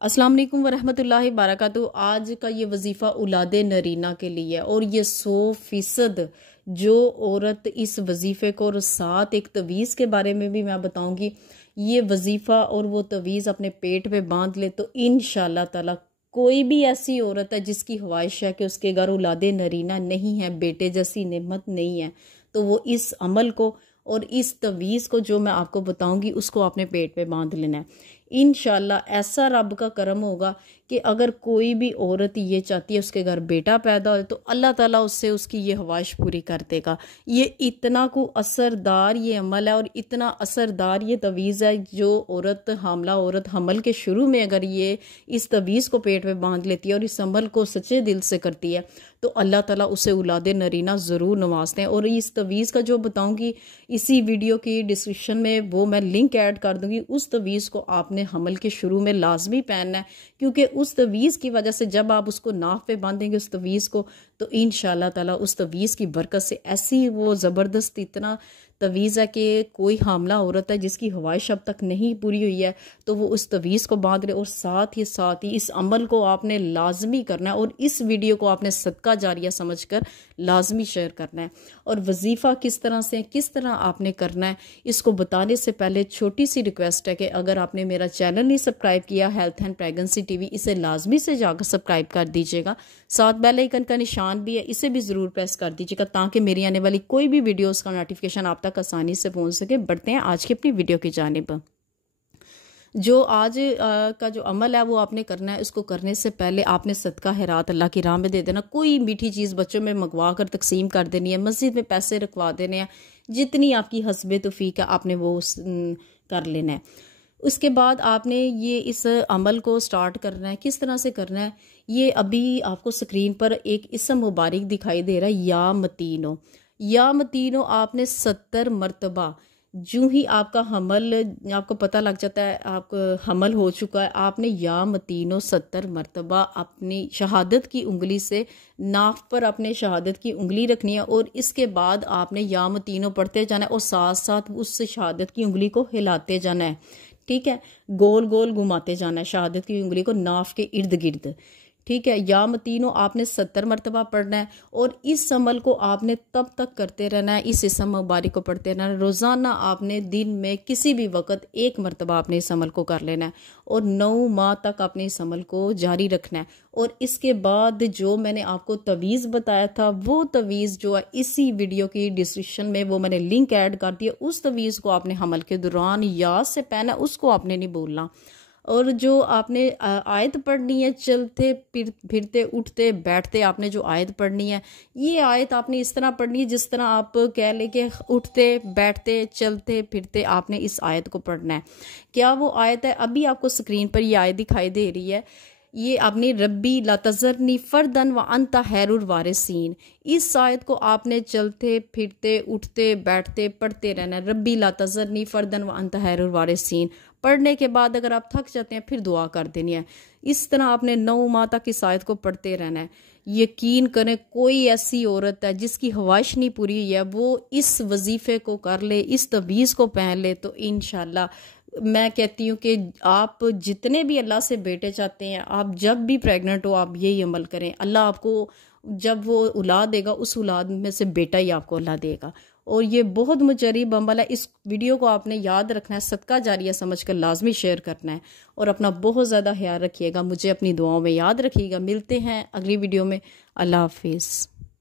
अस्सलाम वालेकुम वरहमतुल्लाहि बारकातुहू। आज का ये वजीफ़ा औलाद नरीना के लिए है और ये 100% जो औरत इस वजीफ़े को और साथ एक तवीज़ के बारे में भी मैं बताऊंगी। ये वजीफ़ा और वो तवीज़ अपने पेट पे बांध ले तो इंशाअल्लाह ताला कोई भी ऐसी औरत है जिसकी ख्वाहिश है कि उसके घर औलाद नरीना नहीं है, बेटे जैसी नेमत नहीं है, तो वो इस अमल को और इस तवीज़ को जो मैं आपको बताऊंगी उसको अपने पेट पे बांध लेना है। इंशाल्लाह ऐसा रब का करम होगा कि अगर कोई भी औरत ये चाहती है उसके घर बेटा पैदा हो तो अल्लाह ताला उससे उसकी ये ख्वाहिश पूरी कर देगा। ये इतना को असरदार ये अमल है और इतना असरदार ये तवीज़ है। जो औरत हामला औरत हमल के शुरू में अगर ये इस तवीज़ को पेट में बांध लेती है और इस अमल को सच्चे दिल से करती है तो अल्लाह ताला उसे औलाद नरीना ज़रूर नवाजते हैं। और इस तवीज़ का जो बताऊँगी इसी वीडियो की डिस्क्रिप्शन में वो मैं लिंक ऐड कर दूँगी। उस तवीज़ को आपने हमल के शुरू में लाजमी पहनना है, क्योंकि उस तवीज़ की वजह से जब आप उसको नाफ पे बांधेंगे उस तवीज़ को तो इंशाअल्लाह ताला उस तवीज़ की बरकत से ऐसी वो ज़बरदस्त इतना तवीज़ है कि कोई हामला औरत है जिसकी ख्वाहिश अब तक नहीं पूरी हुई है तो वो उस तवीज़ को बांध रहे। और साथ ही इस अमल को आपने लाजमी करना है और इस वीडियो को आपने सदका जारिया समझकर लाजमी शेयर करना है। और वजीफ़ा किस तरह से किस तरह आपने करना है इसको बताने से पहले छोटी सी रिक्वेस्ट है कि अगर आपने मेरा चैनल नहीं सब्सक्राइब किया हेल्थ एंड प्रेगनेंसी टीवी, इसे लाजमी से जाकर सब्सक्राइब कर दीजिएगा। साथ बेल आइकन का निशान भी है, इसे भी ज़रूर प्रेस कर दीजिएगा ताकि मेरी आने वाली कोई भी वीडियोस का नोटिफिकेशन आप तक आसानी से पहुंच सके। बढ़ते हैं आज की अपनी वीडियो की जानिब। जो आज का जो अमल है वो आपने करना है। उसको करने से पहले आपने सदका हैरात अल्लाह की राह में दे देना। कोई मीठी चीज़ बच्चों में मंगवा कर तकसीम कर देनी है, मस्जिद में पैसे रखवा देने हैं, जितनी आपकी हस्बे तौफीक है आपने वो कर लेना है। उसके बाद आपने ये इस अमल को स्टार्ट करना है। किस तरह से करना है ये अभी आपको स्क्रीन पर एक इसम मुबारक दिखाई दे रहा है, या मतीनो आपने 70 मरतबा जो ही आपका हमल आपको पता लग जाता है आपको हमल हो चुका है, आपने या मतीनो 70 मरतबा अपनी शहादत की उंगली से नाफ पर अपने शहादत की उंगली रखनी है और इसके बाद आपने या मतीनो पढ़ते जाना है और साथ साथ उस शहादत की उंगली को हिलाते जाना है। ठीक है, गोल गोल घुमाते जाना है शहादत की उंगली को नाफ के इर्द गिर्द। ठीक है, या मतीनो आपने 70 मरतबा पढ़ना है और इस अमल को आपने तब तक करते रहना है, इस इसम मुबारक को पढ़ते रहना है। रोज़ाना आपने दिन में किसी भी वक्त 1 मरतबा आपने इस अमल को कर लेना है और 9 माह तक आपने इस अमल को जारी रखना है। और इसके बाद जो मैंने आपको तवीज़ बताया था वो तवीज़ जो है इसी वीडियो की डिस्क्रिप्शन में वो मैंने लिंक ऐड कर दिया। उस तवीज़ को आपने हमल के दौरान याद से पहना, उसको आपने नहीं भूलना। और जो आपने आयत पढ़नी है चलते फिरते उठते बैठते, आपने जो आयत पढ़नी है ये आयत आपने इस तरह पढ़नी है जिस तरह आप कह ले कि उठते बैठते चलते फिरते आपने इस आयत को पढ़ना है। क्या वो आयत है? अभी आपको स्क्रीन पर ये आयत दिखाई दे रही है। ये आपने रब्बी ला तज़रनी फरदन व अंता हैरुल वारिसीन, इस आयत को आपने चलते फिरते उठते बैठते पढ़ते रहना है। रब्बी ला तज़रनी फरदन व अंता हैरुल वारिसीन पढ़ने के बाद अगर आप थक जाते हैं फिर दुआ कर देनी है। इस तरह आपने 9 माह तक इस आयत को पढ़ते रहना है। यकीन करें कोई ऐसी औरत है जिसकी ख्वाहिश नहीं पूरी हुई है वो इस वजीफे को कर ले, इस तवीज़ को पहन ले तो इंशाल्लाह मैं कहती हूँ कि आप जितने भी अल्लाह से बेटे चाहते हैं, आप जब भी प्रेग्नेंट हो आप यही अमल करें। अल्लाह आपको जब वो औलाद देगा उस औलाद में से बेटा ही आपको अल्लाह देगा। और ये बहुत मुजरिब अमल है। इस वीडियो को आपने याद रखना है, सदका जारिया समझकर लाजमी शेयर करना है और अपना बहुत ज़्यादा ख्याल रखिएगा। मुझे अपनी दुआओं में याद रखिएगा। मिलते हैं अगली वीडियो में। अल्लाह हाफिज़।